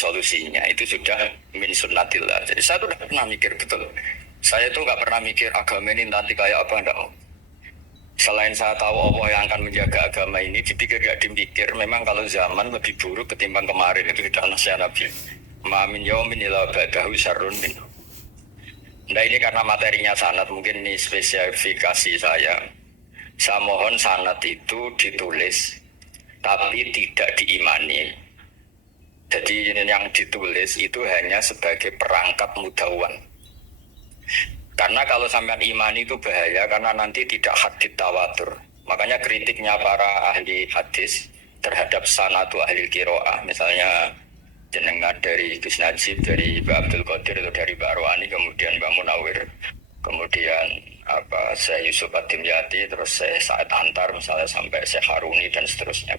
solusinya itu sudah min sunnatillah. Jadi saya tuh tidak pernah mikir betul. Saya tuh nggak pernah mikir agama ini nanti kayak apa enggak. Selain saya tahu Allah yang akan menjaga agama ini, dipikir gak dipikir, memang kalau zaman lebih buruk ketimbang kemarin itu sudah nasihat Nabi. Ma'amin yaumin ila ba'dahu syarrun min. Nah ini karena materinya sanad, mungkin ini spesifikasi saya. Saya mohon sanad itu ditulis, tapi tidak diimani. Jadi yang ditulis itu hanya sebagai perangkat mudawan. Karena kalau sampean imani itu bahaya karena nanti tidak hadits tawatur. Makanya kritiknya para ahli hadis terhadap sanatu ahli qiraah, misalnya jenengan dari Gus Najib, dari Mbak Abdul Qadir atau dari Mbak Arwani, kemudian Mbak Munawir, kemudian Syekh Yusuf Ad-Dimyati, terus Syekh Sa'id Antar misalnya sampai Syekh Haruni dan seterusnya.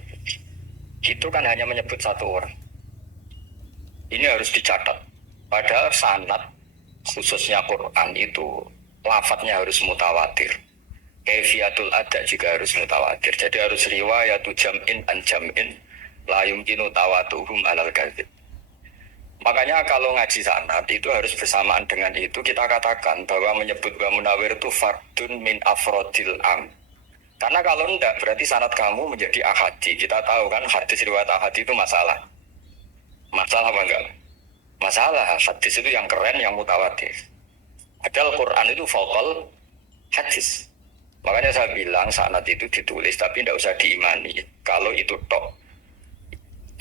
Itu kan hanya menyebut satu orang. Ini harus dicatat. Padahal sanad khususnya Quran itu lafadznya harus mutawatir. Kaifiyatul ada juga harus mutawatir. Jadi harus riwayatu jam'in an jam'in la yumkinu tawatuhum alal kadzib. Makanya kalau ngaji sanad itu harus bersamaan dengan itu kita katakan bahwa menyebut Mbah Munawir itu fardun min afrodil am. Karena kalau enggak berarti sanad kamu menjadi ahadi. Kita tahu kan hadis riwayat ahadi itu masalah. Masalah apa enggak? Masalah hadis itu yang keren, yang mutawatir. Padahal Quran itu faqal hadis. Makanya saya bilang sanad itu ditulis tapi tidak usah diimani. Kalau itu tok,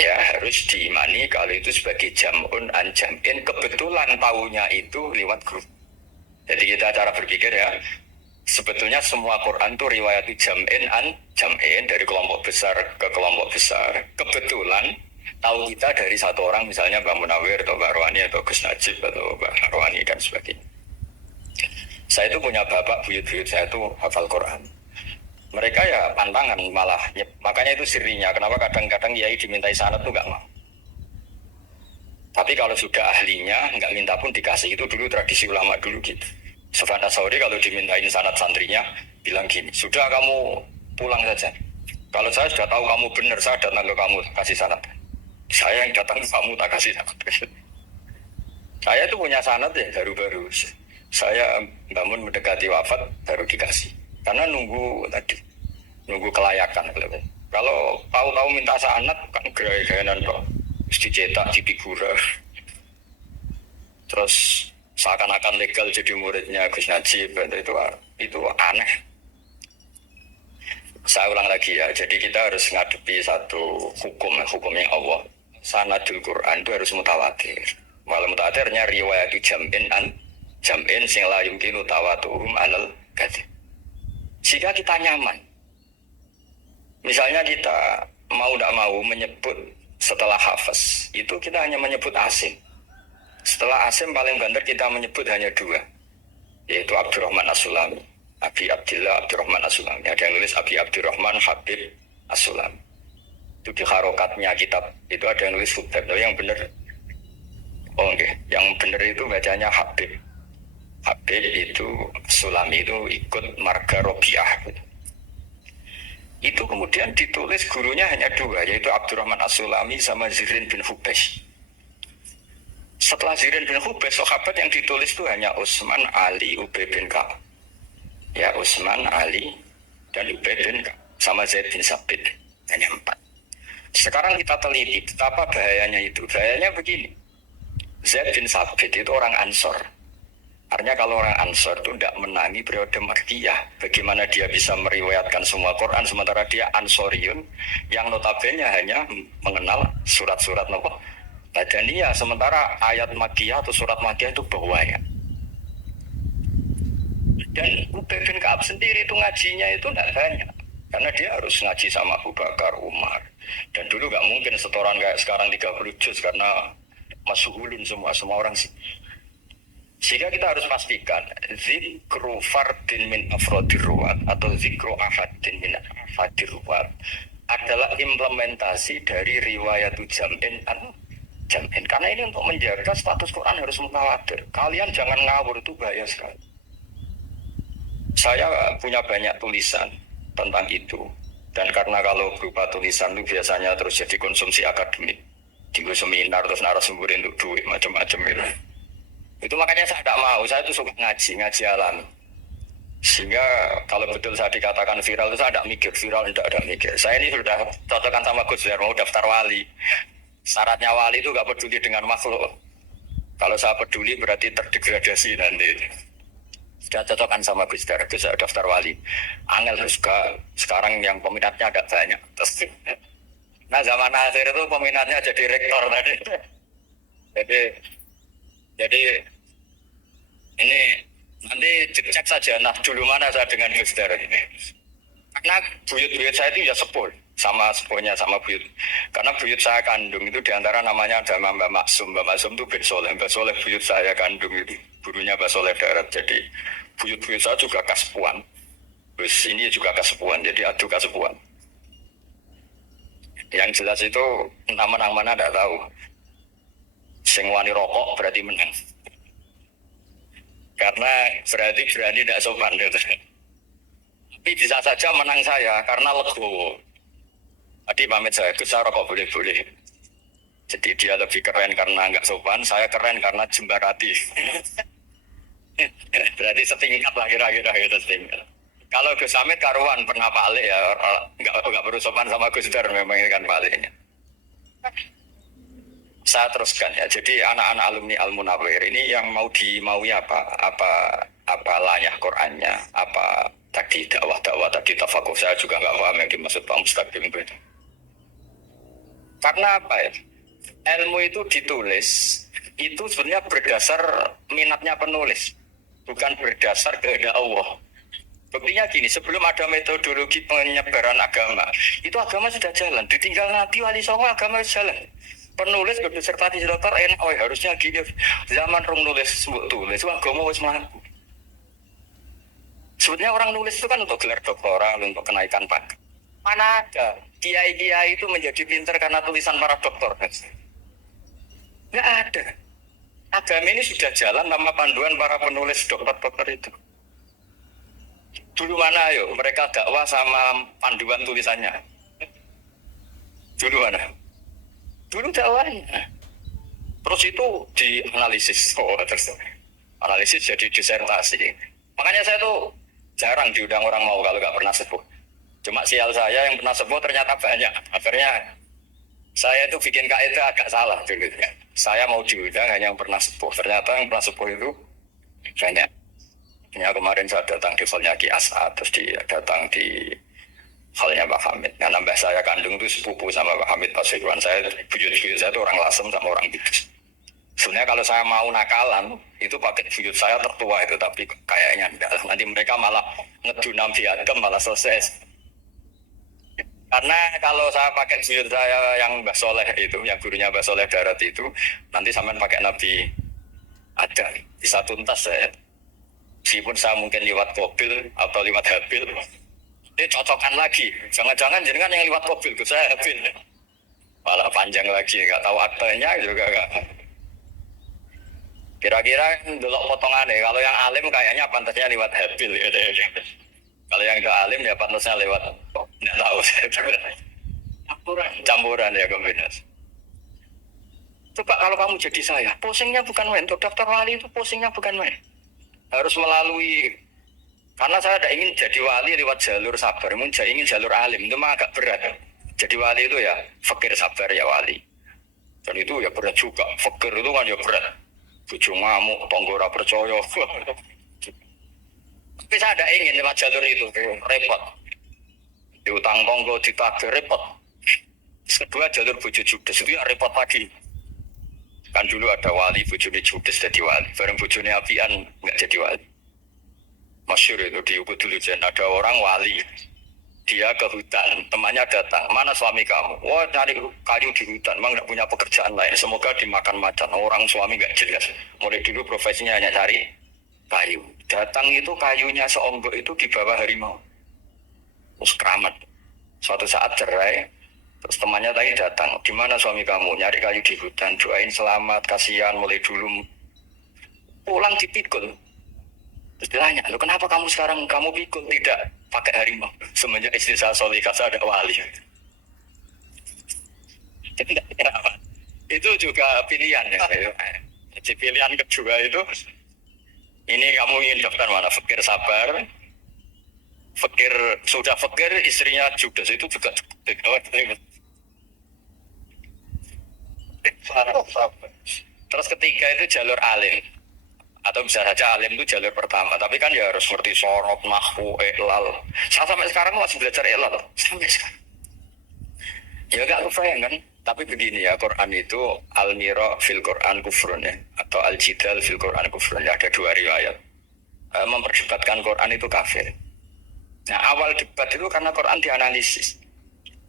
ya harus diimani kalau itu sebagai jam'un an jam'in. Kebetulan tahunya itu lewat grup. Jadi kita cara berpikir ya, sebetulnya semua Quran itu riwayat jam'in an jam'in dari kelompok besar ke kelompok besar. Kebetulan tahu kita dari satu orang, misalnya Mbak Munawir atau Mbak Arwani atau Gus Najib atau Mbak Arwani dan sebagainya. Saya itu punya bapak, buyut-buyut saya itu hafal Quran. Mereka ya pantangan malah, makanya itu sirinya. Kenapa kadang-kadang Yai dimintai sanad tuh nggak mau. Tapi kalau sudah ahlinya nggak minta pun dikasih. Itu dulu tradisi ulama dulu gitu. Sufyan Ats-Tsauri kalau dimintain sanad santrinya bilang gini, sudah kamu pulang saja. Kalau saya sudah tahu kamu benar, saya datang ke kamu kasih sanad. Saya yang datang ke kamu tak kasih sanad. Saya itu punya sanad ya baru-baru. Saya bangun mendekati wafat baru dikasih. Karena nunggu tadi, nunggu kelayakan. Kalau tahu-tahu minta sanad kan gaya-gayanan kok. Terus dicetak di figura. Terus seakan-akan legal jadi muridnya Gus Najib. Itu aneh. Saya ulang lagi ya. Jadi kita harus ngadepi satu hukumnya Allah. Sanadul Quran itu harus mutawatir. Walau mutawatirnya riwayat jam'in an jam'in sing la yumkinu tawatuhum alal kadzib. Jika kita nyaman, misalnya kita mau tidak mau menyebut setelah hafaz, itu kita hanya menyebut asim. Setelah asim paling banter kita menyebut hanya dua, yaitu Abdurrahman As-Sulami, Abi Abdillah Abdurrahman As-Sulami. Ada yang nulis Abi Abdurrahman Habib As-Sulami. Itu di harokatnya kitab, itu ada yang nulis Hubeb, tapi yang benar, yang benar itu bacanya Habib. Habib itu Sulami itu ikut marga Robiah. Itu kemudian ditulis gurunya hanya dua, yaitu Abdurrahman As-Sulami sama Zirin bin Hubesh. Setelah Zirin bin Hubesh, sahabat yang ditulis itu hanya Utsman, Ali, Ubay bin Ka'ab. Ya, Utsman, Ali, dan Ubay bin Ka'ab sama Zaid bin Sabit. Hanya 4. Sekarang kita teliti betapa bahayanya itu. Bahayanya begini. Zaid bin Sabit itu orang Ansor. Artinya kalau orang Ansor itu tidak menangi periode Makkiyah, bagaimana dia bisa meriwayatkan semua Quran sementara dia Ansoriun yang notabene hanya mengenal surat-surat Madaniyah, sementara ayat Makkiyah atau surat Makkiyah itu bahwanya. Dan Ubay bin Ka'ab sendiri itu ngajinya itu tidak banyak, karena dia harus ngaji sama Abu Bakar, Umar, dan dulu nggak mungkin setoran kayak sekarang 30 juz karena masuhulun semua orang sih. Sehingga kita harus pastikan zikru fardin min afrodir ruwat atau zikru ahadin min afadir ruwat adalah implementasi dari riwayat jam'in an jam'in. Karena ini untuk menjaga status Quran harus mutawatir. Kalian jangan ngawur, itu bahaya sekali. Saya punya banyak tulisan tentang itu. Dan karena kalau berupa tulisan itu biasanya terus jadi konsumsi akademik. di seminar terus narasumber untuk duit macam-macam itu. Itu makanya saya tidak mau, saya itu suka ngaji alam. Sehingga kalau betul saya dikatakan viral itu saya tidak mikir, viral tidak mikir. Saya ini sudah cocokkan sama Gus Dur, mau daftar wali. Syaratnya wali itu gak peduli dengan makhluk. Kalau saya peduli berarti terdegradasi nanti. Sudah cocokkan sama Gus Dur, itu saya daftar wali. Angel juga sekarang yang peminatnya agak banyak. Nah zaman akhir itu peminatnya jadi rektor tadi. Jadi ini nanti cek saja, nah dulu mana saya dengan Gus Dur ini. Karena buyut-buyut saya itu ya sepuh, sama sepuhnya sama buyut. Karena buyut saya kandung itu diantara namanya ada Mbak Maksum. Mbak Maksum itu bin Soleh. Mbak Soleh buyut saya kandung itu. Gurunya Mbak Soleh Darat. Jadi buyut-buyut saya juga kasepuan. Terus ini juga kasepuan, jadi adu kasepuan. Yang jelas itu entah menang mana tidak tahu. Sing wani rokok berarti menang. Karena berarti berani tidak sopan. Tapi bisa saja menang saya karena legowo. Tadi pamit saya, Gus saya rokok boleh-boleh. Jadi dia lebih keren karena nggak sopan, saya keren karena jembarati. Berarti setingkat lah kira-kira gitu setingkat. Kalau Gus Hamid karuan pernah balik ya, nggak perlu sopan sama Gus Dur memang ini kan baliknya. Saya teruskan ya. Jadi anak-anak alumni Al-Munawwir ini yang dimaui apa layah Qur'annya, apa tadi dakwah tadi tafakuh, saya juga nggak paham yang dimaksud Pak Mustaqim itu. Karena apa ya? Ilmu itu ditulis itu sebenarnya berdasar minatnya penulis, bukan berdasar kehendak Allah. Buktinya gini, sebelum ada metodologi penyebaran agama, itu agama sudah jalan. Ditinggal Nabi Wali Songo agama sudah jalan. Penulis berdisertasi dokter enak, harusnya gini. Zaman rong nulis tulis, agama wis mlaku. Sebenarnya orang nulis itu kan untuk gelar doktoral, untuk kenaikan pangkat. Mana ada kiai-kiai itu menjadi pintar karena tulisan para doktor? Nggak ada. Agama ini sudah jalan tanpa panduan para penulis dokter-dokter itu. Dulu mana ayo mereka dakwah sama panduan tulisannya? Dulu mana? Dulu dakwahnya. Terus itu dianalisis. Terus analisis jadi disertasi. Makanya saya tuh jarang diundang orang mau kalau nggak pernah sepuh. Cuma sial saya yang pernah sepuh ternyata banyak. Akhirnya saya itu bikin kaidah agak salah dulu. Saya mau diundang hanya yang pernah sepuh. Ternyata yang pernah sepuh itu banyak. Ya, kemarin saya datang di halnya Ki As'ad, terus datang di halnya Pak Hamid. Nah, nambah saya kandung itu sepupu sama Pak Hamid Pasuruan. Saya buyut-buyut saya itu orang Lasem sama orang Bugis. Sebenarnya kalau saya mau nakalan, itu pakai buyut saya tertua itu, tapi kayaknya enggak. Nanti mereka malah ngedunam di Adem, malah selesai. Karena kalau saya pakai buyut saya yang Mbah Soleh itu, yang gurunya Mbah Soleh Darat itu, nanti sampean pakai Nabi ada, bisa tuntas saya. Meskipun saya mungkin lewat mobil atau lewat habil, ini cocokkan lagi. Jangan-jangan jenengan yang lewat mobil, saya habil. Malah panjang lagi, nggak tahu adanya juga nggak. Kira-kira delok potongannya, kalau yang alim kayaknya pantasnya lewat habil. Gitu. Kalau yang nggak alim ya pantasnya lewat, nggak tahu. Campuran ya kombinasi. Coba kalau kamu jadi saya, pusingnya bukan main. Untuk daftar wali itu pusingnya bukan main. Harus melalui, karena saya tidak ingin jadi wali lewat jalur sabar, ingin jalur alim, itu mah agak berat. Jadi wali itu ya fakir sabar ya wali, dan itu ya berat juga. Fakir itu kan ya berat, bujuk ngamuk, tonggora percaya. Tapi saya tidak ingin lewat jalur itu, repot. Diutang tonggo, ditagih, repot. Kedua jalur bujuk judes itu ya repot lagi. Kan dulu ada wali bojone judes jadi wali, bareng bojone apian nggak jadi wali. Masyhur itu di Ubud dulu Jen, ada orang wali, dia ke hutan, temannya datang, mana suami kamu? Wah cari kayu di hutan, emang nggak punya pekerjaan lain, semoga dimakan macan. Orang suami nggak jelas, mulai dulu profesinya hanya cari kayu. Datang itu kayunya seonggok itu di bawah harimau, terus keramat. Suatu saat cerai. Terus temannya tadi datang, di mana suami kamu? Nyari kayu di hutan, doain selamat, kasihan, mulai dulu. Pulang dipikul. Terus ditanya, lo kenapa kamu sekarang kamu pikul tidak pakai harimau? Semenjak istri saya Solihah, saya ada wali. Jadi tidak kira apa. Itu juga pilihan ya. Jadi pilihan kedua itu, ini kamu ingin daftar mana? Fakir sabar, fakir sudah fakir, istrinya judes, itu juga terus ketiga itu jalur alim, atau bisa saja alim itu jalur pertama, tapi kan ya harus ngerti sorot, nahwu, ihlal. Saya sampai sekarang masih belajar ihlal sampai sekarang. Ya gak kebayang kan? Tapi begini ya, Quran itu al-mira fil Quran kufrun ya, atau al-jidal fil Quran kufrun ya, ada dua riwayat. Memperdebatkan Quran itu kafir. Nah awal debat itu karena Quran dianalisis.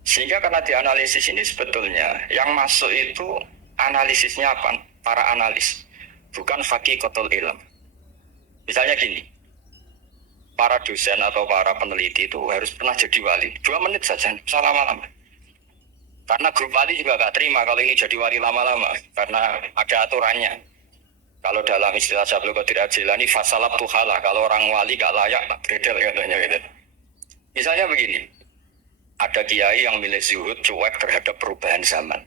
Sehingga karena dianalisis ini sebetulnya yang masuk itu analisisnya apa? Para analis, bukan haqiqatul ilm. Misalnya gini, para dosen atau para peneliti itu harus pernah jadi wali. 2 menit saja, salah lama-lama. Karena grup wali juga gak terima kalau ini jadi wali lama-lama, karena ada aturannya. Kalau dalam istilah Syaikhul Qadir Al-Jilani, fasalab tuhalah, kalau orang wali gak layak, bredel katanya gitu. Misalnya begini, ada kiai yang milih zuhud, cuek terhadap perubahan zaman.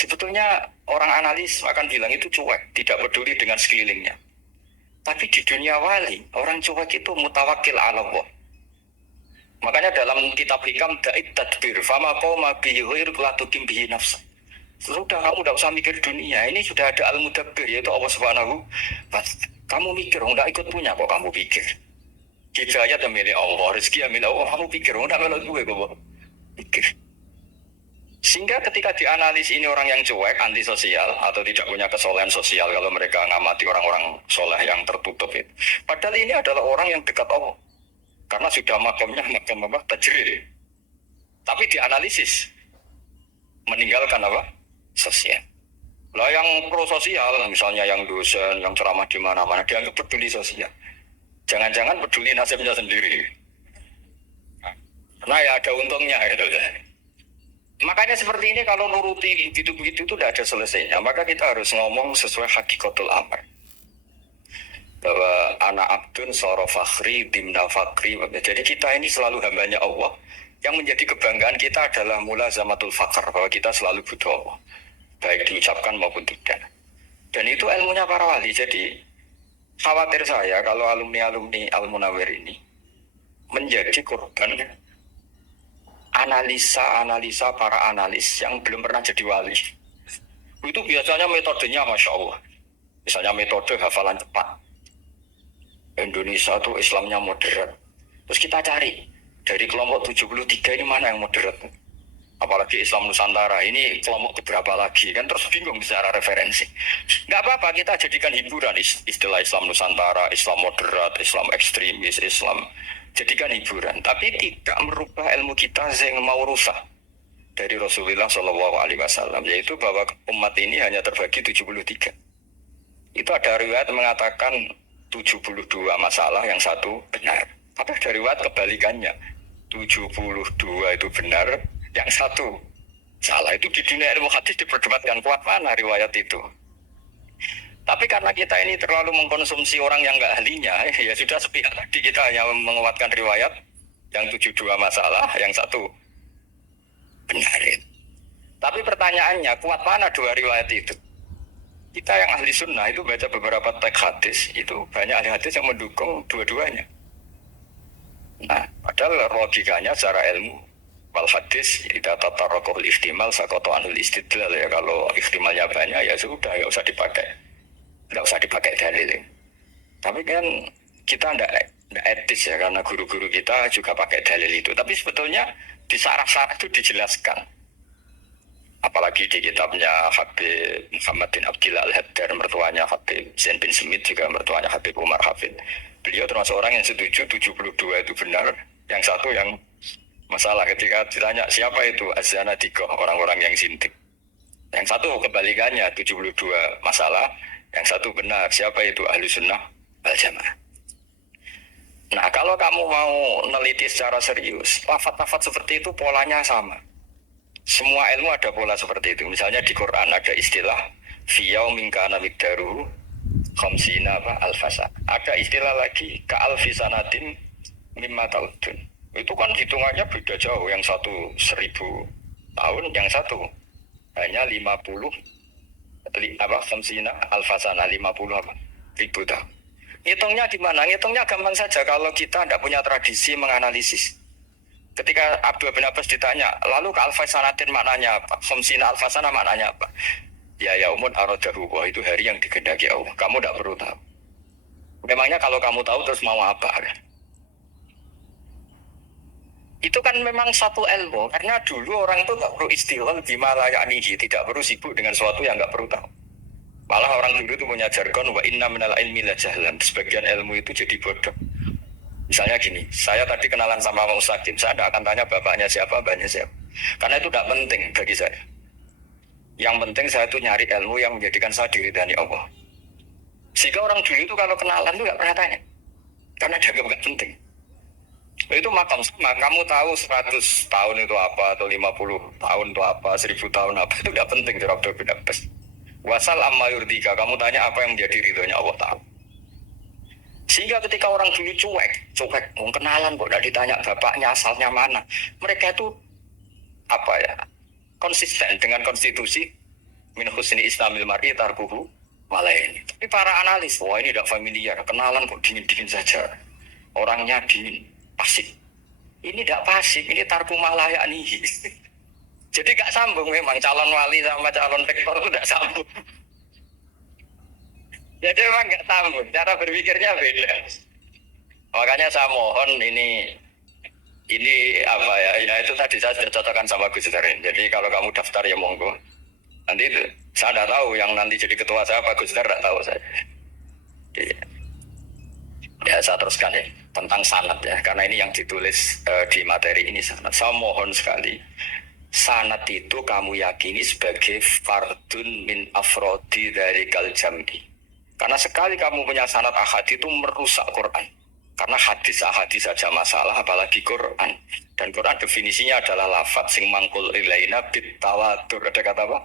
Sebetulnya orang analis akan bilang itu cuek, tidak peduli dengan sekelilingnya. Tapi di dunia wali, orang cuek itu mutawakkil ala Allah. Makanya dalam kitab hikam da'id tadbir, fama qawma bihi ghairuk la tukim bihi nafsa. Sudah, kamu tidak usah mikir dunia, ini sudah ada al-mudabbir, yaitu Allah Subhanahu wa ta'ala. Kamu mikir, tidak ikut punya kok kamu pikir. Hidayah yang milik Allah, rezeki yang milik Allah, kamu pikir, tidak milik gue kok pikir. Sehingga ketika dianalisis ini orang yang cuek, antisosial, atau tidak punya kesolehan sosial, kalau mereka ngamati orang-orang soleh yang tertutup itu. Padahal ini adalah orang yang dekat Allah. Karena sudah makamnya makam apa? Tajrid. Tapi dianalisis, meninggalkan apa? Sosial. Lah yang pro sosial, misalnya yang dosen, yang ceramah di mana-mana, dianggap peduli sosial. Jangan-jangan peduli nasibnya sendiri. Nah ya ada untungnya gitu. Makanya seperti ini kalau nuruti begitu-begitu itu tidak ada selesainya. Maka kita harus ngomong sesuai hakikatul amr. Bahwa anak abdun soro fakhri dimna fakri. Jadi kita ini selalu hambanya Allah. Yang menjadi kebanggaan kita adalah mulazamatul fakr, bahwa kita selalu butuh Allah, baik diucapkan maupun tidak. Dan itu ilmunya para wali. Jadi khawatir saya kalau alumni-alumni Al-Munawwir ini menjadi korban analisa para analis yang belum pernah jadi wali. Itu biasanya metodenya Masya Allah. Misalnya metode hafalan cepat. Indonesia itu Islamnya moderat. Terus kita cari dari kelompok 73 ini mana yang moderat. Apalagi Islam Nusantara ini kelompok keberapa lagi kan, terus bingung secara referensi. Nggak apa-apa, kita jadikan hiburan istilah Islam Nusantara, Islam moderat, Islam ekstremis, Islam, jadikan hiburan. Tapi tidak merubah ilmu kita yang mau rusak dari Rasulullah SAW, yaitu bahwa umat ini hanya terbagi 73. Itu ada riwayat mengatakan 72 masalah, yang satu benar. Tapi ada riwayat kebalikannya, 72 itu benar, yang satu salah. Itu di dunia ilmu hadis diperdebatkan kuat mana riwayat itu. Tapi karena kita ini terlalu mengkonsumsi orang yang nggak ahlinya, ya sudah sepihak tadi kita hanya menguatkan riwayat yang 72 masalah, yang satu benar. Tapi pertanyaannya, kuat mana dua riwayat itu? Kita yang ahli sunnah itu baca beberapa teks hadis, itu banyak ahli hadis yang mendukung dua-duanya. Nah, padahal logikanya secara ilmu wal hadis tidak tatarokul ihtimal sakoto anul istidlal, ya kalau ihtimalnya banyak ya sudah, nggak usah dipakai dalil. Tapi kan kita nggak etis ya, karena guru-guru kita juga pakai dalil itu. Tapi sebetulnya di sarah-sarah itu dijelaskan. Apalagi di kitabnya Habib Muhammad bin Abdillah Al-Haddar, mertuanya Habib Zain bin Smith, juga mertuanya Habib Umar Hafid. Beliau termasuk orang yang setuju 72 itu benar, yang satu yang masalah. Ketika ditanya siapa itu Az-Zanadiqah, orang-orang yang sintik. Yang satu kebalikannya, 72 masalah, yang satu benar, siapa itu Ahlu Sunnah wal Jamaah. Nah kalau kamu mau neliti secara serius, lafaz-lafaz seperti itu polanya sama. Semua ilmu ada pola seperti itu. Misalnya di Quran ada istilah fiyau minkana mikdaru khamsina alfasa. Ada istilah lagi ka'alfisanatin mimma ta'udun. Itu kan hitungannya beda jauh. Yang satu 1000 tahun, yang satu hanya 50 Khamsina alfasana 50 apa? Ribu tahun. Ngitungnya gimana? Ngitungnya gampang saja kalau kita tidak punya tradisi menganalisis. Ketika Abdul bin Abbas ditanya, lalu ke alfasanatin maknanya apa? Khamsina alfasana maknanya apa? Ya yaumun aradahu, itu hari yang dikehendaki Allah. Kamu tidak perlu tahu. Memangnya kalau kamu tahu terus mau apa kan? Itu kan memang satu ilmu, karena dulu orang itu nggak perlu istighfar bima la ya'nihi, tidak perlu sibuk dengan sesuatu yang nggak perlu tahu. Malah orang dulu itu punya jargon wa inna minal ilmi la jahlan. Sebagian ilmu itu jadi bodoh. Misalnya gini, saya tadi kenalan sama Pak Mustaqim, saya tidak akan tanya bapaknya siapa, mbaknya siapa. Karena itu tidak penting bagi saya. Yang penting saya itu nyari ilmu yang menjadikan saya diridani Allah. Sehingga orang dulu itu kalau kenalan itu nggak pernah tanya. Karena dianggap nggak penting. Itu makam sama, kamu tahu 100 tahun itu apa, atau 50 tahun itu apa, 1000 tahun apa, itu tidak penting. Abdul bin Abbas. Wasal amma yurdika, kamu tanya apa yang menjadi ridhonya Allah Ta'ala. Sehingga ketika orang dulu cuek, mau kenalan kok tidak ditanya bapaknya asalnya mana. Mereka itu apa ya, konsisten dengan konstitusi min husni islamil mar'i tarkuhu malaini. Tapi para analis, wah ini tidak familiar, kenalan kok dingin-dingin saja. Orangnya dingin, pasif. Ini tidak pasif, ini tarku malaya nih. Jadi gak sambung memang calon wali sama calon rektor itu tidak sambung. Jadi memang gak sambung, cara berpikirnya beda. Makanya saya mohon ini apa ya itu tadi saya sudah cocokkan sama Gus Darin. Jadi kalau kamu daftar ya monggo. Nanti itu saya tidak tahu yang nanti jadi ketua saya Pak Gus Dar tidak tahu saya. Jadi, ya saya teruskan ya tentang sanad ya, karena ini yang ditulis di materi ini sanad. Saya mohon sekali, sanad itu kamu yakini sebagai fardun min afrodi dari jam'i. Karena sekali kamu punya sanad ahad itu merusak Quran. Karena hadis saja masalah, apalagi Quran. Dan Quran definisinya adalah lafadz sing mangkul ilaina bitawatur. Ada kata apa?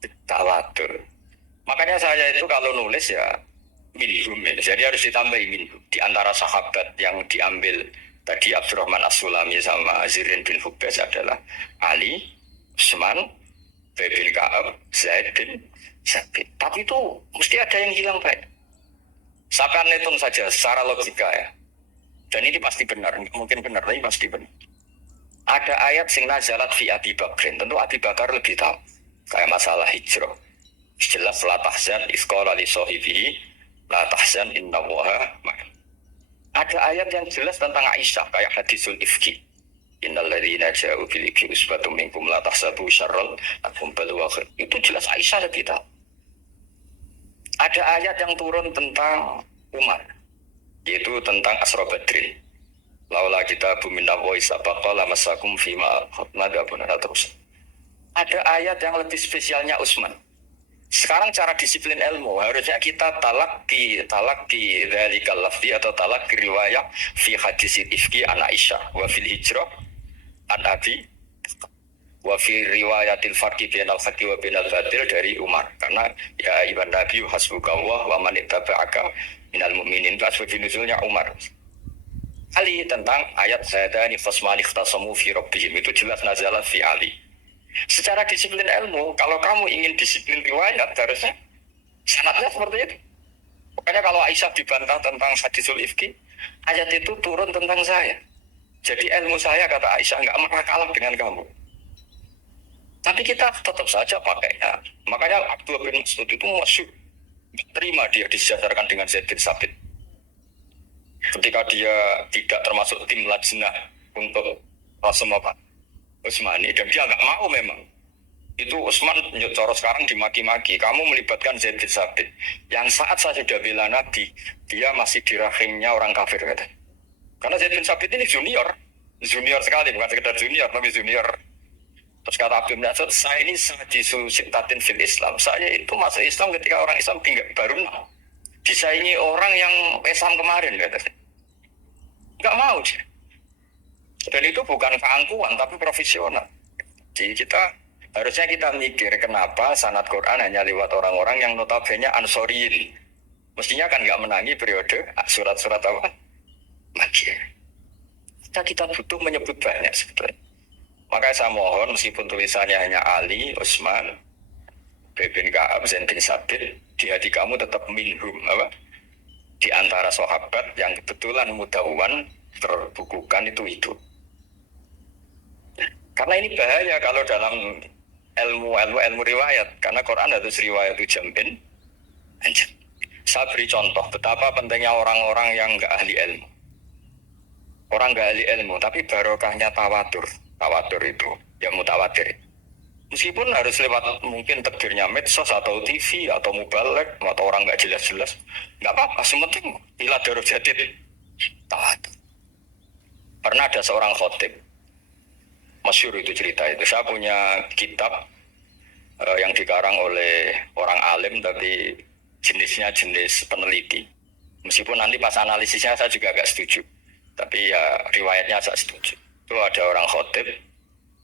Bitawatur. Makanya saya itu kalau nulis ya minhum. Jadi harus ditambahi minhum. Di antara sahabat yang diambil tadi Abdurrahman As-Sulami sama Zirin bin Hubbas adalah Ali, Utsman, bin Ka'ab, Zaid bin Sabit. Tapi itu mesti ada yang hilang, Pak. Saya akan hitung saja secara logika ya. Dan ini pasti benar, mungkin benar, tapi pasti benar. Ada ayat sing nazalat fi Abi Bakrin. Tentu Abi Bakar lebih tahu. Kayak masalah hijrah. Jelas la tahzan isqala li sahibihi la tahzan innallaha ma'ana. Ada ayat yang jelas tentang Aisyah kayak hadisul ifki. Innal ladzina ja'u bil ifki usbatum minkum la tahsabu syarran lakum bal huwa khair. Itu jelas Aisyah lebih tahu. Ada ayat yang turun tentang Umar, yaitu tentang Asra Badrin. Laula kita buminna wa isabaqa lamasakum fima nadabun terus. Ada ayat yang lebih spesialnya Utsman. Sekarang cara disiplin ilmu harusnya kita talaqi dzalikal lafzi atau talaqi riwayah fi hadisil ifki an Aisyah wa fil hijrah an Abi wa fi riwayatil farqi bainal haqqi wa bainal batil dari Umar. Karena ya ayyuhan nabiyyu hasbukallah wa man ittaba'aka minal mu'minin, itu asbab nuzulnya Umar. Ali tentang ayat zadani fasmani ikhtasamu fi rabbihim, itu jelas nazalat fi Ali. Secara disiplin ilmu, kalau kamu ingin disiplin riwayat harusnya sanadnya seperti itu. Makanya kalau Aisyah dibantah tentang hadisul ifki, ayat itu turun tentang saya. Jadi ilmu saya, kata Aisyah, nggak pernah kalah dengan kamu. Tapi kita tetap saja pakainya. Makanya Abdullah bin Mas'ud itu masyhur terima dia disejajarkan dengan Zaid bin Sabit. Ketika dia tidak termasuk tim lajnah untuk Rasulullah Pak Utsmani, dan dia nggak mau memang. Itu Utsman coro sekarang dimaki-maki, kamu melibatkan Zaid bin Sabit. Yang saat saya sudah bela Nabi, dia masih di rahimnya orang kafir, kata. Karena Zaid bin Sabit ini junior sekali, bukan sekedar junior, tapi junior. Terus kata Abdul bin Mas'ud, saya ini sadisu siktatin fil Islam. Saya itu masuk Islam ketika orang Islam tinggal baru disaingi orang yang Islam kemarin, kata. Nggak mau dia. Dan itu bukan keangkuhan, tapi profesional. Jadi harusnya kita mikir kenapa sanad Quran hanya lewat orang-orang yang notabene ansoriyin. Mestinya kan nggak menangi periode surat-surat apa? Makiyah. Kita butuh menyebut banyak sebetulnya. Makanya saya mohon meskipun tulisannya hanya Ali, Utsman, bin Ka'ab, Zaid bin Sabit, di hati kamu tetap minhum apa? Di antara sahabat yang kebetulan mudawwan terbukukan itu. Karena ini bahaya kalau dalam ilmu riwayat, karena Quran harus riwayat itu jamin. Saya beri contoh betapa pentingnya orang-orang yang nggak ahli ilmu. Orang nggak ahli ilmu, tapi barokahnya tawatur. Tawatur itu yang mutawatir. Meskipun harus lewat mungkin tegirnya medsos atau TV atau mubalek atau orang nggak jelas-jelas, nggak apa-apa. Sementing ila darul jadid tawatur. Pernah ada seorang khotib, masyhur itu cerita itu. Saya punya kitab yang dikarang oleh orang alim tapi jenisnya jenis peneliti. Meskipun nanti pas analisisnya saya juga agak setuju, tapi ya riwayatnya saya setuju. Itu ada orang khotib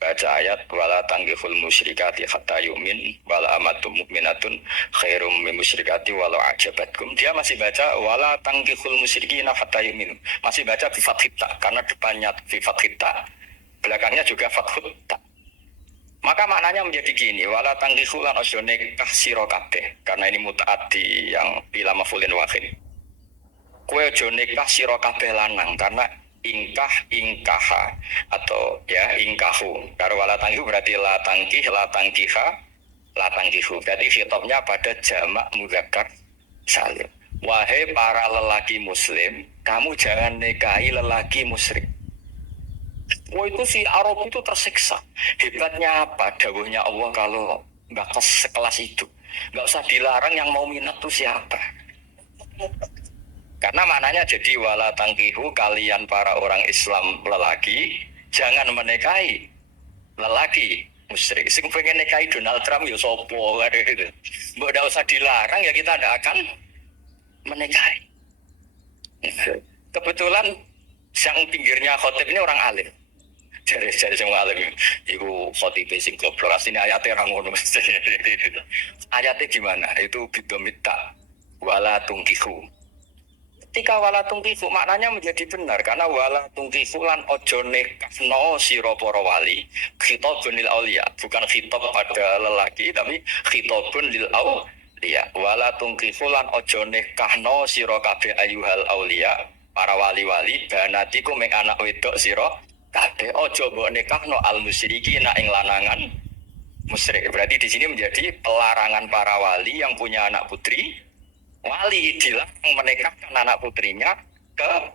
baca ayat wala tanggihul musyrikati hatta yu'min wala amatum mu'minatun khairum min musyrikati walau ajabatkum. Dia masih baca wala tanggihul musyrikina hatta yu'min. Masih baca bi fathita karena depannya bi fathita, belakangnya juga fathut ta. Maka maknanya menjadi gini, wala tangkihu lan ojo nikah sira kabeh, karena ini mutaati yang bila mafulin wahid. Kowe ojo nikah sira kabeh lanang, karena ingkaha atau ya ingkahu. Karo wala tangkihu berarti la tangkiha, la tangkihu. Berarti khitabnya pada jamak mudzakkar salim. Wahai para lelaki muslim, kamu jangan nikahi lelaki musyrik. Wah itu si Arab itu tersiksa. Hebatnya apa? Dawuhnya Allah kalau nggak sekelas itu, nggak usah dilarang, yang mau minat tuh siapa? Karena maknanya jadi wala tangkihu, kalian para orang Islam lelaki jangan menikahi lelaki musyrik. Sing pengen nikahi Donald Trump ya sopo gitu. Nggak usah dilarang ya kita tidak akan menikahi. Kebetulan yang pinggirnya khotib ini orang alim. Jadi semua alim itu khotib sing goblok asline ayate ra ngono. Ayatnya gimana? Itu bidomita wala tungkihu. Ketika wala tungkihu maknanya menjadi benar karena wala tungkihu lan ojo nikahno sira para wali, khitabun lil auliya, bukan khitab pada lelaki tapi khitabun lil auliya. Wala tungkihu lan ojo nikahno sira kabeh ayyuhal auliya, para wali-wali banatiku mek anak wedok sira kabeh ojo mbok nikahno al musyrikina ing lanangan musyrik. Berarti di sini menjadi pelarangan para wali yang punya anak putri, wali dilarang menikahkan anak putrinya ke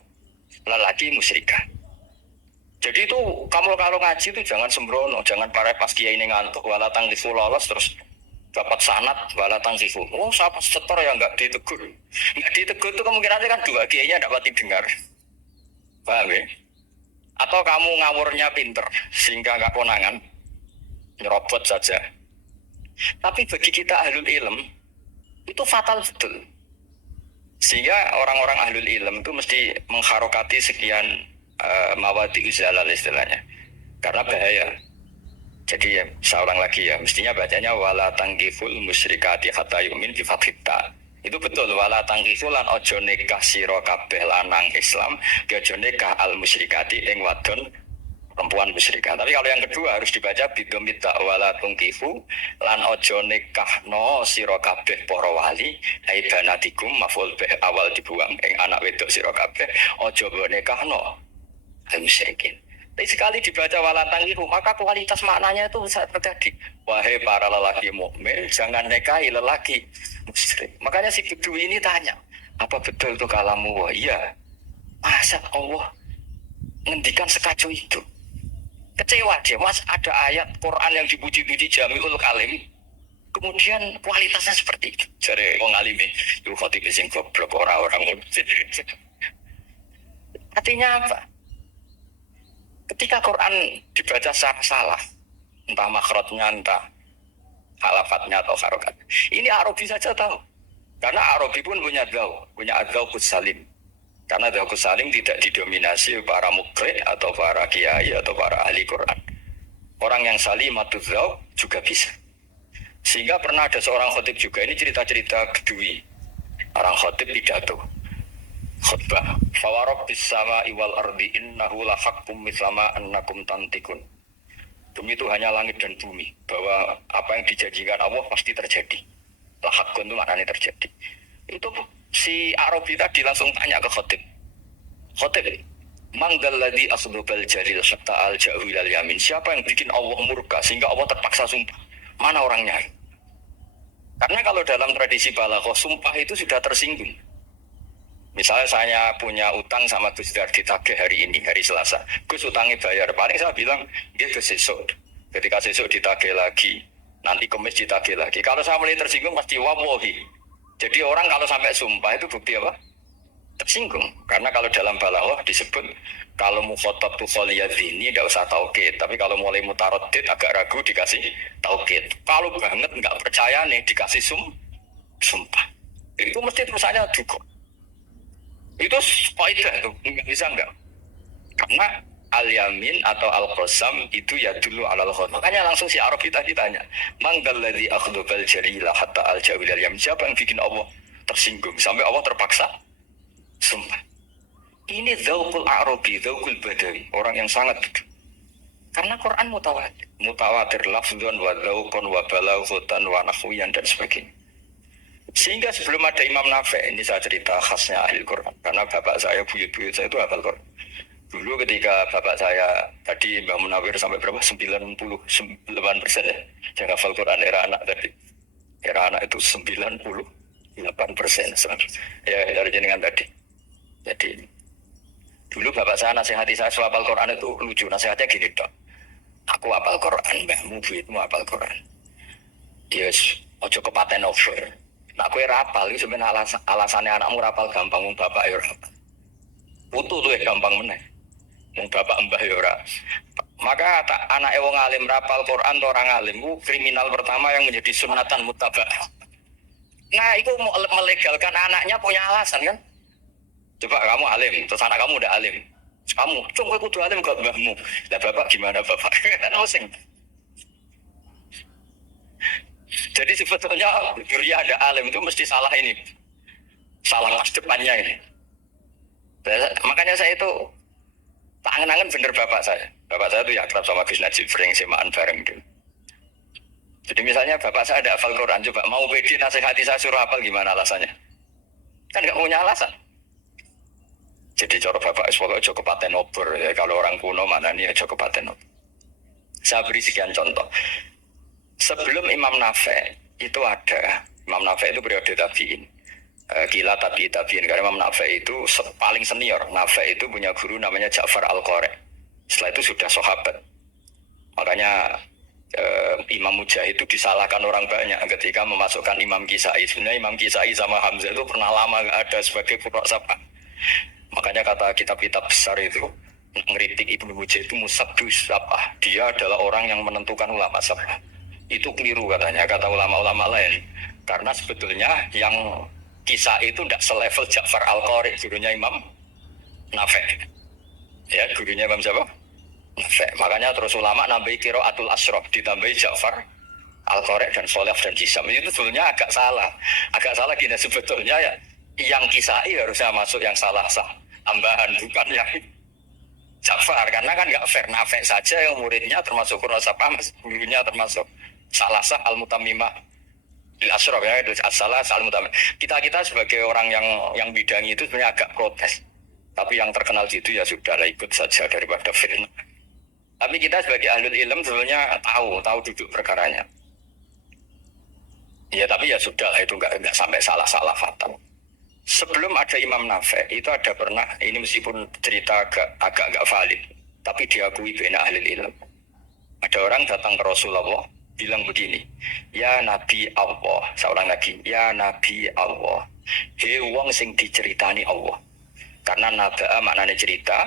lelaki musyrikah. Jadi itu kamu kalau ngaji itu jangan sembrono, jangan para pas kiai ini ngantuk wala tangkifu lolos terus dapat sanad wala tangkifu. Oh, siapa setor yang enggak ditegur. Enggak ditegur itu kemungkinannya kan dua kiainya dapat didengar. Paham ya? Atau kamu ngawurnya pinter sehingga nggak konangan, nyerobot saja. Tapi bagi kita ahlul ilm itu fatal betul. Sehingga orang-orang ahlul ilm itu mesti mengharokati sekian mawadi uzalal istilahnya. Karena bahaya. Jadi ya, saya ulang lagi ya, mestinya bacanya wala tanggiful musyrikati hatta yu'min bi fathita. Itu betul, wala tangkisu lan ojo nikah sira kabeh lanang Islam, ojo nikah al musyrikati ing wadon perempuan musyrikat. Tapi kalau yang kedua harus dibaca bidomita wala tangkisu lan ojo nikahno sira kabeh para wali, ai banatikum maful be awal dibuang ing anak wedok sira kabeh, ojo mbok nikahno al musyrikin. Tapi sekali dibaca wala tangkisu, maka kualitas maknanya itu bisa terjadi. Wahai para lelaki mukmin, jangan nikahi lelaki musyrik. Makanya si Bedui ini tanya, apa betul itu kalamu? Wah iya. Masa Allah ngendikan sekacau itu? Kecewa dia, mas ada ayat Quran yang dipuji-puji Jamiul Kalim, kemudian kualitasnya seperti itu. Jadi wong alime, itu khotib sing goblok orang-orang. Artinya apa? Ketika Quran dibaca secara salah, entah makhrajnya, entah halafatnya atau harokat, ini Arabi saja tahu. Karena Arabi pun punya adzauqus salim. Karena adzauqus salim tidak didominasi para mukri atau para kiai atau para ahli Quran. Orang yang salimatuz dzauq juga bisa. Sehingga pernah ada seorang khotib juga, ini cerita-cerita Bedui. Orang khotib pidato. Khutbah fawarobbis sama'i wal ardi innahu lahaqqum mislama annakum tantikun. Demi Tuhannya langit dan bumi, bahwa apa yang dijanjikan Allah pasti terjadi. Lahakun itu maknanya terjadi. Itu si Arabi tadi langsung tanya ke Khotib. Khotib, Mangdalladzi akhdobal jalil hatta al-ja'u ilal yamin. Siapa yang bikin Allah murka sehingga Allah terpaksa sumpah? Mana orangnya? Karena kalau dalam tradisi balaghah, sumpah itu sudah tersinggung. Misalnya saya punya utang sama Gus Dar ditagih hari ini, hari Selasa. Gus utangnya bayar. Paling saya bilang, dia Gus sesuk. Ketika sesuk ditagih lagi, nanti Kamis ditagih lagi. Kalau saya mulai tersinggung, pasti wawahi. Jadi orang kalau sampai sumpah itu bukti apa? Tersinggung. Karena kalau dalam balaghah disebut, kalau mukhotob tuh kholiyadzini, tidak usah taukid. Tapi kalau mulai mutaroddid, agak ragu, dikasih taukid. Kalau banget nggak percaya nih, dikasih sumpah. Itu mesti terusannya duga. Itu kaidah itu nggak bisa nggak, karena al-yamin atau al-qasam itu ya dulu alal khot. Makanya langsung si Arabi tadi tanya, Mangdalladzi akhdobal jalila hatta al-ja'u ilal yamin. Siapa yang bikin Allah tersinggung sampai Allah terpaksa sumpah? Ini dzauqul Arabi, dzauqul Badawi, orang yang sangat betul. Karena Quran mutawatir lafdzun wa dzauqun wa balaghatan wa nahwiyan dan sebagainya. Sehingga sebelum ada Imam Nafi', ini saya cerita khasnya ahli Quran, karena bapak saya, buyut-buyut saya itu hafal Quran. Dulu ketika bapak saya tadi Mbak Munawir sampai berapa? 98% ya. Yang hafal Quran era anak tadi. Era anak itu 98%. Ya dari jenengan tadi. Jadi dulu bapak saya nasihati saya hafal Quran itu lucu. Nasihatnya gini dok. Aku hafal Quran, mbahmu buyutmu hafal Quran. Yes, ojo kepaten over. Nak kue rapal itu sebenarnya alasannya anakmu rapal gampang, bapak ya rapal. Putu tuh ya gampang meneh. Bapak mbah ya ora. Maka anak wong alim rapal Quran atau orang alim itu kriminal pertama yang menjadi sunatan mutabak. Nah itu melegalkan anaknya punya alasan kan. Coba kamu alim, terus anak kamu udah alim. Kamu, coba kudu alim gak mbahmu. Lah bapak gimana bapak? Kan oseng. Jadi sebetulnya duriya ada alim itu mesti salah ini. Salah mas depannya ini. Makanya saya itu tak angen-angen bener bapak saya. Bapak saya itu ya akrab sama Gus Najib, sering semaan bareng gitu. Jadi misalnya bapak saya ada hafal Quran, coba mau pede nasihati saya suruh hafal gimana alasannya? Kan nggak punya alasan. Jadi cara bapak pokoknya joko paten obor ya, kalau orang kuno mana nih joko paten obor. Saya beri sekian contoh. Sebelum Imam Nafi' itu ada, Imam Nafi' itu periode tabi'in. Gila tabi'in, karena Imam Nafi' itu paling senior. Nafi' itu punya guru namanya Ja'far Al-Qari. Setelah itu sudah sahabat. Makanya Imam Mujahid itu disalahkan orang banyak ketika memasukkan Imam Kisai. Sebenarnya Imam Kisai sama Hamzah itu pernah lama gak ada sebagai qurra sab'ah. Makanya kata kitab-kitab besar itu ngeritik Ibnu Mujahid itu musabdus sab'ah. Dia adalah orang yang menentukan ulama sab'ah. Itu keliru katanya, kata ulama-ulama lain. Karena sebetulnya yang Kisah itu tidak selevel Ja'far Al-Qari, gurunya Imam Nafi'. Ya, gurunya Imam siapa? Nafi'. Makanya terus ulama nambahi qiraatul asyraf, ditambahi Ja'far Al-Qari dan Sholaf dan Jisam. Itu sebetulnya agak salah. Agak salah gini sebetulnya ya. Yang Kisai harusnya masuk yang salah sah. Tambahan bukan yang Ja'far. Karena kan nggak fair. Nafi' saja yang muridnya termasuk Qurra Sab'ah, gurunya termasuk salah sah al-mutamimah bil asyraf ya, as-salah al-mutamimah. Kita sebagai orang yang bidangi itu sebenarnya agak protes. Tapi yang terkenal situ ya sudah lah, ikut saja daripada fitnah. Tapi kita sebagai ahlul ilm sebenarnya tahu duduk perkaranya. Ya tapi ya sudah lah, itu enggak sampai salah fatal. Sebelum ada Imam Nafi' itu ada pernah, ini meskipun cerita agak enggak valid, tapi diakui bena ahlul ilm. Ada orang datang ke Rasulullah bilang begini, ya Nabi Allah, seorang lagi, ya Nabi Allah, he wong sing diceritani Allah. Karena naba'a maknanya cerita,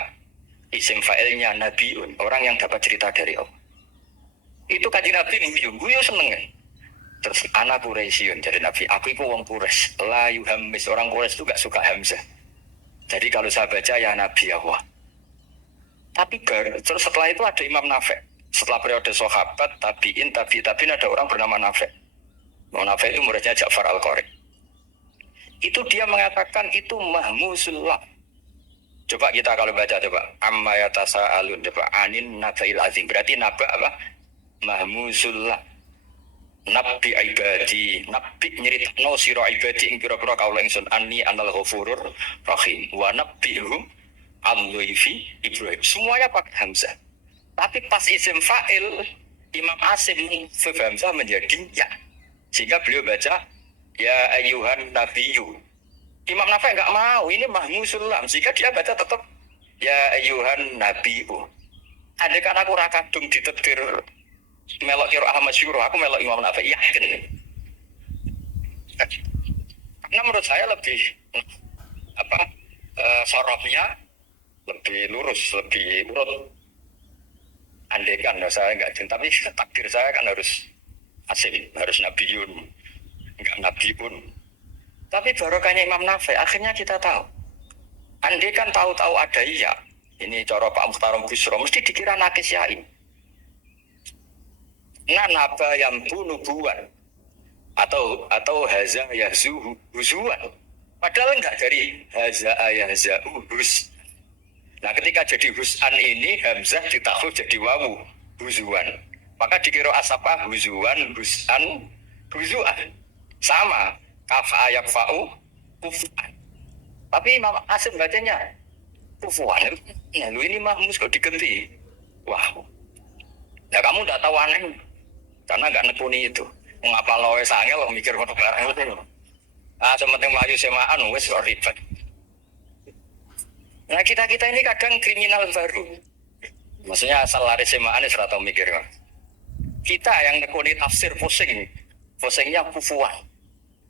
isim fa'ilnya nabiun, orang yang dapat cerita dari Allah. Itu kaji Nabi nih, gue seneng kan. Terus anak Quraisyun, jadi Nabi, aku itu wong Quraisy, la yuhammis, orang Quraisy itu gak suka hamzah. Jadi kalau saya baca ya Nabi Allah. Tapi terus setelah itu ada Imam Nafi'. Setelah periode sahabat, tabi'in ada orang bernama Nafi'. Nafi' itu muridnya Ja'far Al-Qari. Itu dia mengatakan itu mahmusullah. Coba kita kalau baca coba amma yatasaalun coba anin nabail azim. Berarti naba apa? mahmusullah nabi ibadi nabi nyeritakno sira ibadi ing pira-pira kaula ingsun anni anal ghafurur rahim wa nabihum al-dhaifi Ibrahim semuanya pakai hamzah tapi pas isim fa'il Imam Asim hamzah menjadi ya sehingga beliau baca ya ayyuhan nabiyyu Imam Nafi enggak mau ini mahmusullah sehingga dia baca tetap ya ayyuhan nabiyyu andai kan aku ra kadung ditetir melok kira Ahmad Syuroh, aku melok Imam Nafi yakin. Karena menurut saya lebih sorofnya lebih lurus, lebih urut. Andaikan saya enggak jin, tapi takdir saya kan harus Asim, harus Nabiyun, enggak Nabiun. Tapi barokahnya Imam Nafi, akhirnya kita tahu. Andaikan tahu-tahu ada iya, ini cara Pak Mukhtarom Busro, mesti dikira nakis yain. Naba yang bunubuan atau haza yahzu huzuan padahal enggak dari haza yahza hus. Nah ketika jadi husan ini hamzah ditakhfif jadi wawu huzuan maka dikira asapa huzuan husan huzuan sama kafa ayak fa'u kufuan tapi Imam Asim bacanya kufuan lalu ini mahmus kok diganti wow nah kamu enggak tahu aneh karena nggak nekuni itu ngapa loe sangel mikir ngono barang itu sementing melayu semaan wes ribet nah kita ini kadang kriminal baru maksudnya asal lari semaan wis ora tau mikir kita yang nekuni tafsir pusingnya kufuan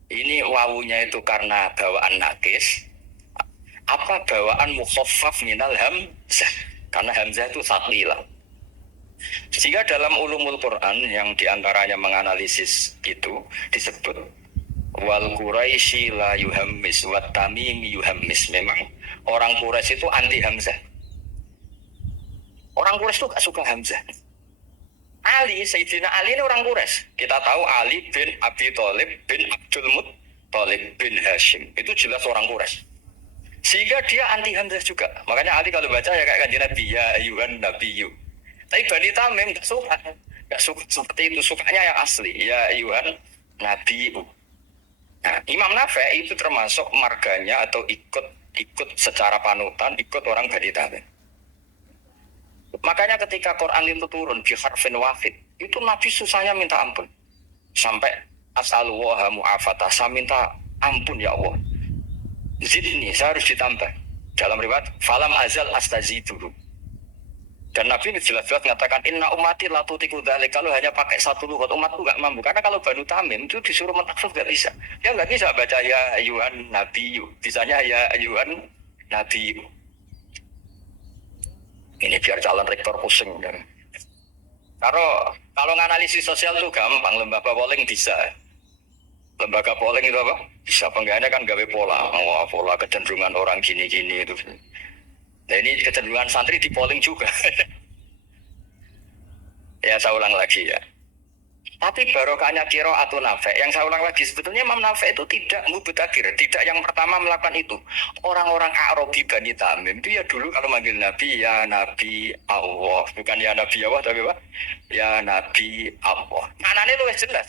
ini wawunya itu karena bawaan nakis apa bawaan mukhaffaf minal hamzah karena hamzah itu saqilah sehingga dalam ulumul Quran yang diantaranya menganalisis itu disebut wal Quraisy la yuhammis wat tamimi yuhammis memang orang Quraisy itu anti hamzah orang Quraisy itu gak suka hamzah Ali, Sayyidina Ali ini orang Quraisy kita tahu Ali bin Abi Thalib bin Abdul Muttalib bin Hashim itu jelas orang Quraisy sehingga dia anti hamzah juga makanya Ali kalau baca ya kayak kanjeng Nabi ya ayyuhan nabiyyu tapi Bani Tamim gak suka seperti itu sukanya yang asli ya ayuhan Nabi. Nah, Imam Nafi itu termasuk marganya atau ikut secara panutan ikut orang Bani Tamim. Makanya ketika Quran itu turun bi harfin wahid itu Nabi susahnya minta ampun sampai as'alullaha mu'afatah saya minta ampun ya Allah zidni saya harus ditambah dalam riwayat falam azal astaziduhu dan Nabi ini jelas-jelas mengatakan inna ummati la tutiku dzalik kalau hanya pakai satu lughat umatku enggak mampu karena kalau Banu Tamim itu disuruh mentakhfif enggak bisa dia enggak bisa baca ya ayuhan nabiyyu bisanya ya ayuhan nabiyyu ini biar calon rektor pusing kan kalau nganalisis sosial itu gampang lembaga polling bisa lembaga polling itu apa bisa penggayanya kan gawe pola kecenderungan orang gini-gini itu. Nah ini kecenderungan santri di polling juga. Ya saya ulang lagi ya. Tapi barokahnya Qiraatun Nafi. Yang saya ulang lagi sebetulnya Imam Nafi itu tidak mubtada'ir, tidak yang pertama melakukan itu. Orang-orang Arabi Bani Tamim itu ya dulu kalau manggil Nabi ya Nabi Allah, bukan ya Nabi Allah tapi apa? Ya Nabi Allah. Maknanya luwih jelas.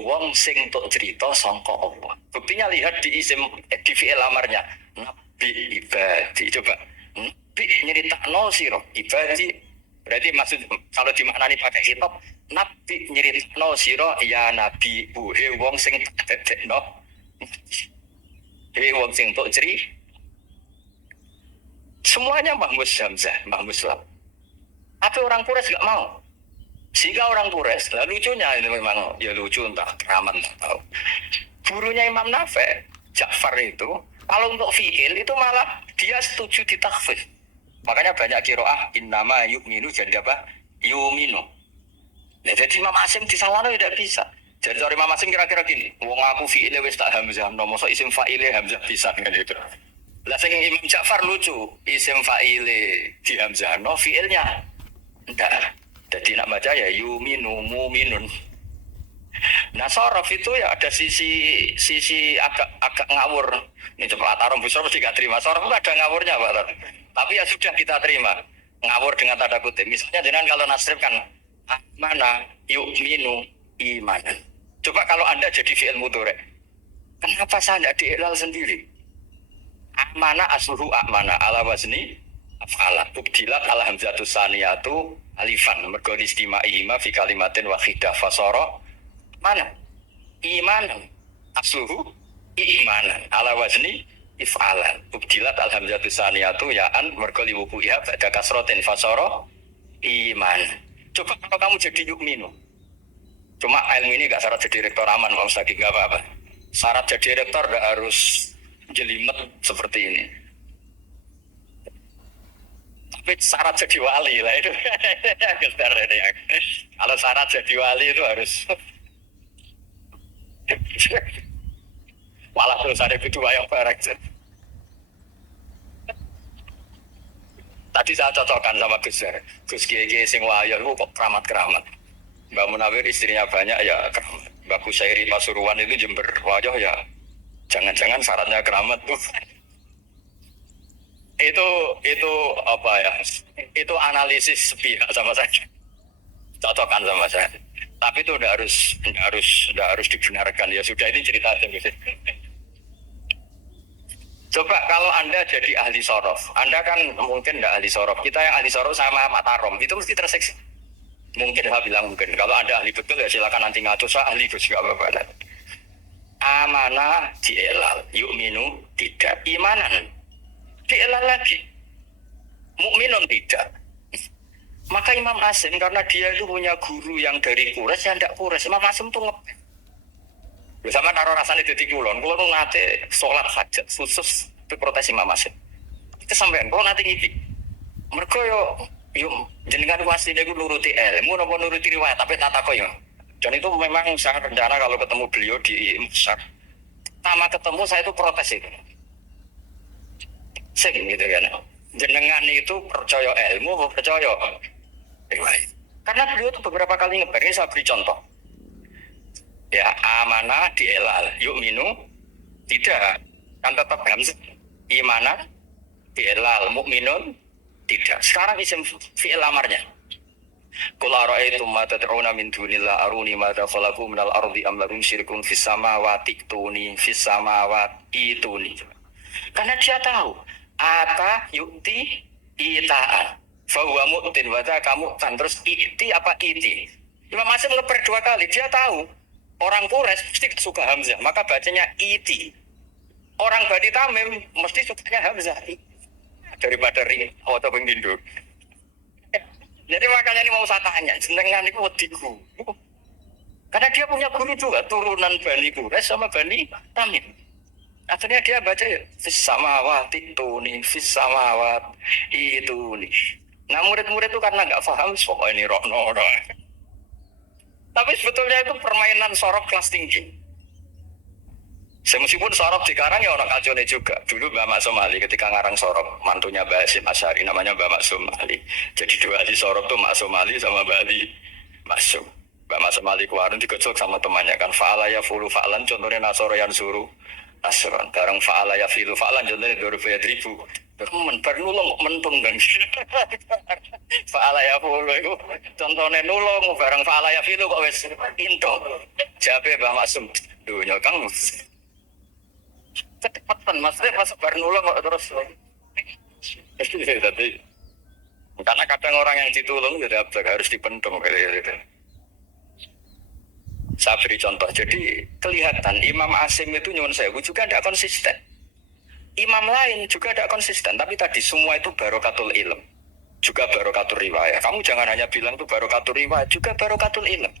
Wong sing tok cerita sangka Allah. Buktinya lihat di isim di fi'il amarnya Nabi ibadi coba. Nyeritakno sira ibadi berarti maksud kalau dimaknani pakai kitab nabi nyeritakno sira ya nabi wong sing dadekno wong sing tok ceri semuanya mahmus hamzah mahmus lam tapi orang Quraisy gak mau sehingga orang Quraisy lah lucunya ini memang ya lucu entah keramat tak tahu gurunya Imam Nafi Ja'far itu kalau untuk fi'il itu malah dia setuju ditakhfif. Makanya banyak qiraah innama yu'minu jadi apa? Yu'minu. Nah, jadi Imam Asim disalahno tidak bisa. Jadi dari Imam Asim kira-kira gini, wong aku fi'ile wis tak hamzah, mosok isim fa'ile hamzah pisan kan itu. Lah sing Imam Ja'far lucu, isim fa'ile di hamzahno fi'ilnya enggak. Jadi nak baca ya yu'minu mu'minun. Nah sorof itu ya ada sisi agak ngawur. Ini coba taruh busur mesti gak terima. Sorof itu ada ngawurnya Pak. Tapi ya sudah kita terima. Ngawur dengan tanda kutip. Misalnya dengan kalau nasrif kan Amana yu'minu imanan. Coba kalau Anda jadi fi'il mudhari', kenapa saya tidak diilal sendiri? Amana asluhu amana ala wazni af'ala. Ubdilat ala hamzatus saniyatu alifan. Mergo istima'ihima fi kalimatin wahidah fasara mana? Imanan. Asluhu imanan ala wazni if'alan. Ubdilat al hamzatus saniyatu ya'an mergo liwuku'iha ba'da kasratin fasara iman. Coba kalau kamu jadi yu'minu. Cuma ilmu ini gak syarat jadi rektor aman, Pak Mustaqim, gak apa-apa. Syarat jadi rektor gak harus jelimet seperti ini. Tapi syarat jadi wali lah itu. Kalau syarat jadi wali itu harus malah terus ada video yang bareng. Tadi saya cocokkan sama Gus Kiai sing wayo itu kok keramat-keramat. Mbak Munawir istrinya banyak ya keramat. Mbak Kusairi Pasuruan itu Jember wayo ya. Jangan-jangan syaratnya keramat tuh. Itu apa ya? Itu analisis sepihak sama saya. Cocokkan sama saya. Tapi itu udah harus dibenarkan ya sudah ini cerita aja gitu. Coba kalau Anda jadi ahli sorof, Anda kan mungkin tidak ahli sorof. Kita yang ahli sorof sama matarom itu mesti terseksi. Mungkin saya bilang mungkin. Kalau Anda ahli betul ya silakan nanti ngaco saya ahli Gus gak apa-apa. Amanah dielal, yu'minu tidak, imanan dielal lagi, mukminun tidak. Maka Imam Asim karena dia itu punya guru yang dari Quraisy yang tidak Quraisy, Imam Asim tuh ngepek. Bersama taruh rasanya di kulon ngate sholat hajat khusus protes Imam Asim. Itu sampean kalau nanti ngipi, mereka yo jenengan pasti dia nuruti ilmu, nopo nuruti riwayat, tapi tata koyo. Dan itu memang saya rencana kalau ketemu beliau di Musar. Pertama ketemu saya itu protes itu. Sing gitu kan. Jenengan itu percaya ilmu, percaya riwayat. Karena beliau itu beberapa kali ngeber, ini saya beri contoh. Ya amanah dielal, yu'minu tidak. Kan tetap hamzah. Imana dielal, mukminun tidak. Sekarang isim fi'il amarnya. Qul ara'aytum ma tad'una min dunillah aruni madza khalaqu minal ardi am lahum syirkun fis samawati tuni fis samawati tuni. Karena dia tahu ata yu'ti itaan fa huwa mu'tin wa kamu kan terus iti apa iti. Imam Asim ngeper dua kali dia tahu orang Quraisy mesti suka hamzah maka bacanya iti. Orang Bani Tamim mesti sukanya hamzah daripada ring atau pengindu. Jadi makanya ini mau saya tanya, jenengan itu wediku. Karena dia punya guru juga, turunan Bani Quraisy sama Bani Tamim. Akhirnya dia baca ya, fis samawati tuni, fis samawat itu nih. Nah murid-murid itu karena nggak paham, so ini rokno. Tapi sebetulnya itu permainan sorok kelas tinggi. Meskipun sorok dikarang ya orang kacone juga. Dulu Mbak Mak Somali ketika ngarang sorok, mantunya Mbak Hasim Asyari namanya Mbak Mak Somali. Jadi dua ahli sorok tuh Mak Somali sama Mbak Ali Masuk. Mbak Mak Somali kemarin digocok sama temannya kan. Fa'ala ya fulu fa'lan contohnya Nasoro yang suruh Nasron. Bareng fa'ala ya filu fa'lan contohnya 2.000. Bar nulung mentung kan. Fa'ala ya fulu itu contohnya nulung bareng fa'ala ya filu kok wis into. Jabe Mbak Maksum dunya Kang. Cepetan maksudnya pas bar nulung kok terus. Jadi karena kadang orang yang ditulung jadi harus dipendung gitu. Saya beri contoh. Jadi kelihatan Imam Asim itu nyuwun sewu juga tidak konsisten. Imam lain juga tidak konsisten. Tapi tadi semua itu barokatul ilm. Juga barokatul riwayat. Kamu jangan hanya bilang itu barokatul riwayat. Juga barokatul ilm.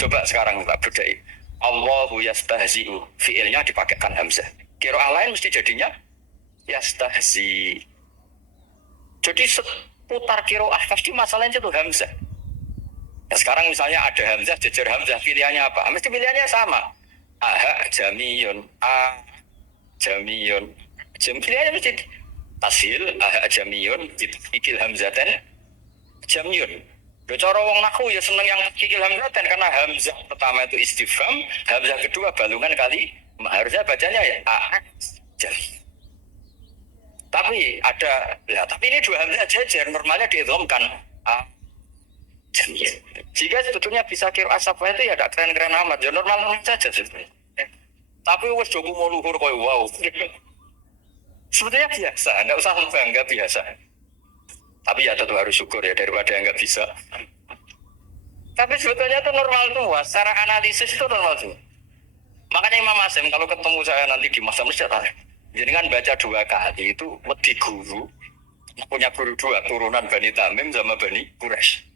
Coba sekarang tak bedai. Allahu yastahzi'u. Fi'ilnya dipakaikan hamzah. Qiraah lain mesti jadinya yastahzi. Jadi seputar qiraah pasti masalahnya itu hamzah. Nah, sekarang misalnya ada hamzah, jejer hamzah, pilihannya apa? Mesti pilihannya sama. Aha jamiyun, a jamiyun. Pilihannya mesti tasil, aha jamiyun, ikil hamzatan jamiyun. Cara wong naku ya seneng yang ikil hamzatan karena hamzah pertama itu istifham, hamzah kedua balungan kali. Harusnya bacanya ya a jamiyun. Tapi ada, ya, tapi ini dua hamzah jejer, normalnya diidghamkan a jamiyun. Jika sebetulnya bisa kira asap itu ya tidak keren-keren amat, ya normal-normal saja sebetulnya. Tapi wes joku mau luhur koyo wow. Sebetulnya biasa, nggak usah bangga biasa. Tapi ya tetap harus syukur ya daripada yang nggak bisa. Tapi sebetulnya itu normal semua, secara analisis itu normal semua. Makanya Imam Asim kalau ketemu saya nanti di masa sejarah, jadi kan baca 2 kali itu wedi guru, punya guru 2 turunan Bani Tamim sama Bani Quraisy.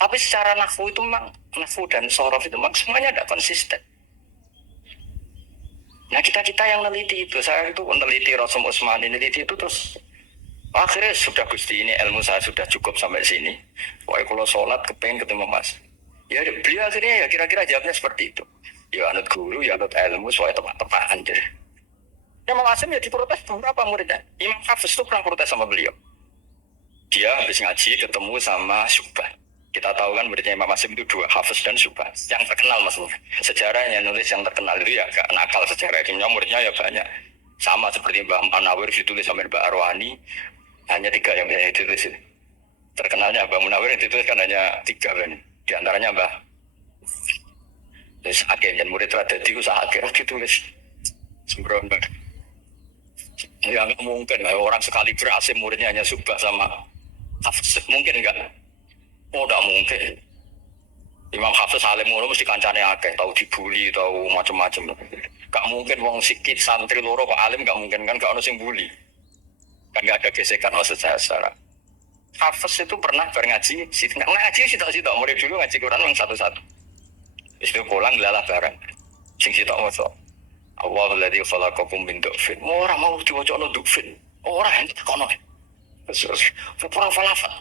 Tapi secara nahwu itu memang nahwu dan sorof itu memang semuanya tidak konsisten. Nah kita yang meneliti itu, saya itu meneliti Rasul Utsmani, meneliti itu terus akhirnya sudah Gusti ini ilmu saya sudah cukup sampai sini. Pokoknya kalau sholat kepengen ketemu Mas. Ya beliau akhirnya ya kira-kira jawabnya seperti itu. Ya anut guru, ya anut ilmu, soalnya tepat-tepatan. Imam Asim ya diprotes beberapa muridnya. Imam Hafiz itu pernah protes sama beliau. Dia habis ngaji ketemu sama Syubah. Kita tahu kan muridnya Imam Asim itu 2, Hafiz dan Syubah. Yang terkenal maksudnya. Sejarahnya nulis yang terkenal itu ya gak nakal sejarah. Muridnya ya banyak. Sama seperti Mbah Munawir ditulis sama Mbah Arwani. Hanya 3 yang bisa ditulis. Terkenalnya Mbah Munawir ditulis kan hanya 3 kan. Di antaranya Mbah. Terus akhirnya murid radadi usaha akhirnya ditulis. Sembrono. Ya nggak mungkin lah orang sekali berhasil muridnya hanya Syubah sama Hafiz. Mungkin enggak? Oh, tidak mungkin. Imam Hafiz alim ngono mesti kancane akeh, tahu dibully, tahu macam-macam. Gak mungkin wong sikit santri loro kok alim gak mungkin kan gak ono sing bully. Kan gak ada gesekan maksud saya secara. Hafiz itu pernah ngaji, ngaji sitok-sitok murid dulu ngaji Quran yang satu-satu. Wis pulang lalah bareng. Sing sitok maca. Allahu ladzi khalaqakum min du'fin. Ora mau diwacana du'fin. Ora ente kono. Terus perang falafel.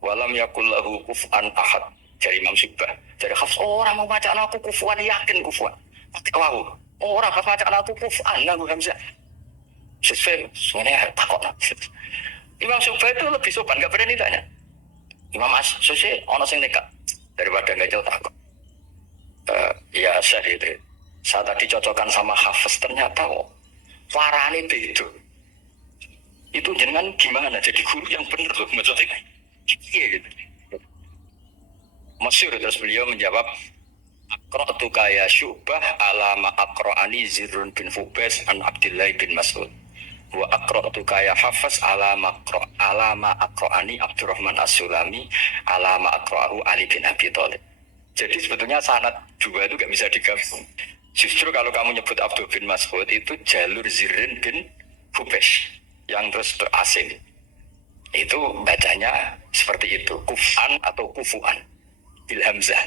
Walam yakul lahu kufuwan ahad. Dari Imam Syubah. Dari Hafiz orang mau baca aku kufuwan, yakin kufuwan. Pakai wow. Orang pas baca aku kufuwan nganggo hamzah. Sesuai sebenarnya takut. Imam Syubah itu lebih sopan, gak berani tanya. Imam Asy'ari ono sing nekat daripada enggak jauh takut. Ya Syekh itu. Saya tadi cocokkan sama Hafiz ternyata kok warane beda. Itu jenengan gimana jadi guru yang benar loh maksudnya. Iya gitu. Masyhur terus beliau menjawab Aqra'tu ya Syubah alama aqra'ani Zirrun bin Fubais an Abdullah bin Mas'ud wa aqra'tu ya Hafiz alama aqra'ani Abdurrahman As-Sulami alama aqra'ahu Ali bin Abi Thalib. Jadi sebetulnya sanad 2 itu gak bisa digabung. Justru kalau kamu nyebut Abdul bin Mas'ud itu jalur Zirrun bin Fubais yang terus asing. Itu bacanya seperti itu, kufan atau kufuan bil hamzah.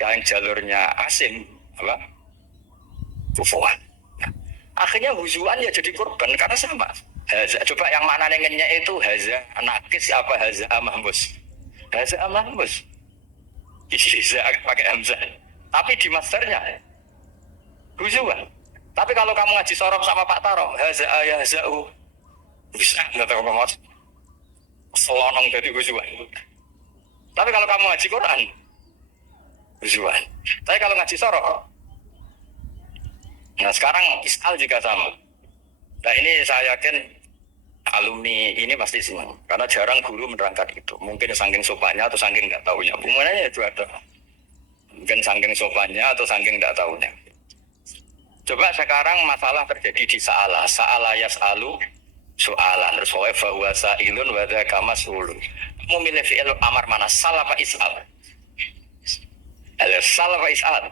Yang jalurnya asim apa? Kufuan. Nah, akhirnya huzuan ya jadi korban karena sama. Haza, coba yang mana nengennya itu haza nakis apa haza mahmus. Haza mahmus. Haza pakai hamzah. Tapi di masternya huzuan. Tapi kalau kamu ngaji sorof sama Pak Taro, haza ya hazau. Bisa enggak tahu ngomong. Selonong jadi huzuan. Tapi kalau kamu ngaji Quran huzuan. Tapi kalau ngaji sorof, nah sekarang isal juga sama. Nah ini saya yakin alumni ini pasti senang karena jarang guru menerangkan itu. Mungkin saking sopannya atau saking nggak tahunya. Bagaimana itu ada. Mungkin saking sopannya atau saking nggak tahunya. Coba sekarang masalah terjadi di Sa'ala yas'alu soalan. Terus wa huwa sa'ilun wa dzaka mas'ulun. Mau milih fi'il amar mana? Sal apa is'al? Sal apa is'al?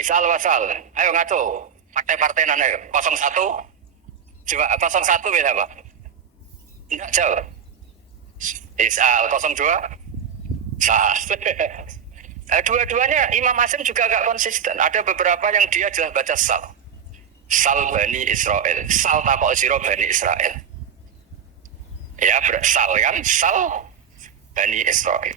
Is'al wa sal. Ayo ngaco. Partai-partai nana 01. Coba 01 beda apa? Enggak jauh. Is'al 02. Sal. Dua-duanya Imam Asim juga agak konsisten. Ada beberapa yang dia jelas baca sal. Sal Bani Israel. Sal takok sira Bani Israel. Ya, sal kan? Sal Bani Israel.